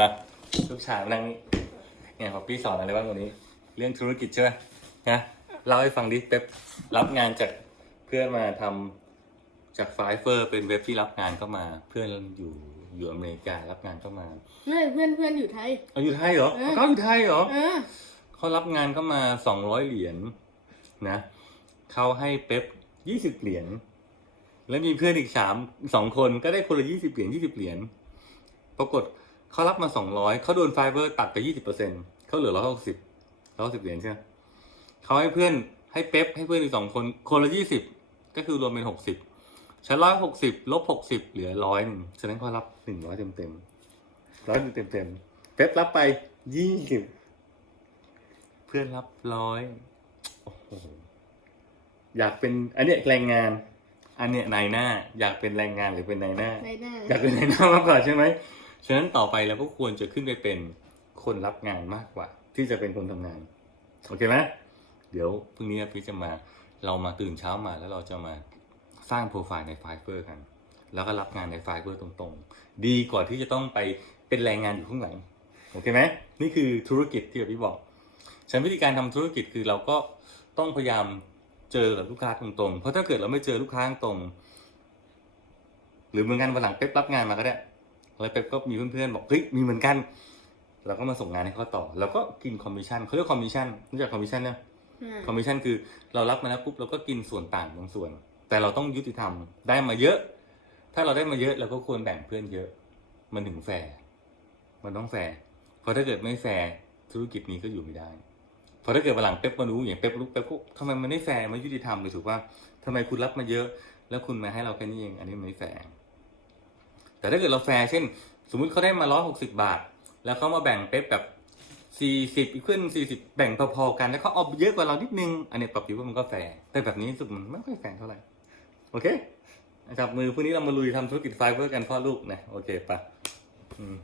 มาลูกชายมานั่งนี่เนี่ยพอพี่สอนอะไรบ้างวันนี้ เรื่องธุรกิจใช่ไหมนะเล่าให้ฟังดิเป๊ปรับงานจากเพื่อนมาทำจากไฟเฟอร์เป็นเว็บที่รับงานเข้ามา เพื่อนอยู่อยู่อเมริการับงานเข้ามาไม่เพื่อนเพื่อนอยู่ไทยเอาอยู่ไทยเหรอเออเขาอยู่ไทยเหรอเออเขารับงานเข้ามาสองร้อยเหรียญนะเขาให้เป๊ปยี่สิบเหรียญแล้วมีเพื่อนอีกสามสองคนก็ได้คนละยี่สิบเหรียญยี่สิบเหรียญปรากฏ เขารับมาสองร้อยเขาโดนไฟเบอร์ตัดไปยี่สิบเปอร์เซ็นเขาเหลือร้อยหกสิบร้อยสิบเหรียญใช่ไหมเขาให้เพื่อนให้เป๊ปให้เพื่อนอีกสองคนคนละยี่สิบก็คือรวมเป็นหกสิบฉันร้อยหกสิบลบหกสิบเหลือร้อยหนึ่งฉะนั้นเขารับหนึ่งร้อยเต็มเต็มร้อยเต็มเต็มๆเป๊ปรับไปยี่สิบเพื่อนรับร้อยโอ้โหอยากเป็นอันเนี้ยแรงงาน อันเนี้ยนายหน้า อยากเป็นแรงงานหรือเป็นนายหน้าในหน้าอยากเป็นนายหน้ามากกว่าใช่ไหม ฉะนั้นต่อไปเราก็ควรจะขึ้นไปเป็นคนรับงานมากกว่า ที่จะเป็นคนทำงาน โอเคไหมเดี๋ยวพรุ่งนี้พี่จะมาเรามาตื่นเช้ามาแล้วเราจะมาสร้างโปรไฟล์ในไฟเ b อร์กัน แล้วก็รับงานในไฟเ b อร์ตรงๆ ดีกว่าที่จะต้องไปเป็นแรงงานอยู่ข้างหลังโอเคไหมนี่คือธุรกิจที่แบบพี่บอกฉันวิธีการทำธุรกิจคือเราก็ต้องพยายามเจอกับลูกค้าตรงๆ เพราะถ้าเกิดเราไม่เจอลูกค้าตรง หรือเหมือนกันวันหลังเป๊ปรับงานมาก็ได้ แล้วเป๊ปก็มีเพื่อนๆบอกเฮ้ยมีเหมือนกัน เราก็มาส่งงานให้เขาต่อ แล้วก็กินคอมมิชชั่นเขาเรียกคอมมิชชั่นรู้จักคอมมิชชั่นเนี่ยอ่าคอมมิชชั่นคือเรารับมาแล้วปุ๊บเราก็กินส่วนต่างบางส่วน แต่เราต้องยุติธรรมได้มาเยอะ ถ้าเราได้มาเยอะเราก็ควรแบ่งเพื่อนเยอะ มันถึงแฟร์มันต้องแฟร์เพราะถ้าเกิดไม่แฟร์ธุรกิจนี้ก็อยู่ไม่ได้เพราะถ้าเกิดวันหลังเป๊ปมารู้อย่างเป๊ปรู้เป๊ปก็ทำไมมันไม่แฟร์มันยุติธรรมเลยถูกป่ะทำไมคุณรับมาเยอะ แล้วคุณมาให้เราแค่นี้เอง อันนี้มันไม่แฟร์ แต่ถ้าเกิดเราแฟร์เช่น สมมุติเขาได้มาร้อยหกสิบาท แล้วเขามาแบ่งเป๊ปแบบสี่สิบอีกขึ้นสี่สิบแบ่งพอๆกัน แล้วเขาเอาเยอะกว่าเรานิดนึง อันนี้ปรับผิวว่ามันก็แฟร์แต่แบบนี้สุดมันไม่ค่อยแฟร์เท่าไหร่ โอเคจับมือพรุ่งนี้เรามาลุยทำธุรกิจไฟเบอร์กันพ่อลูกนะ โอเคปะอืม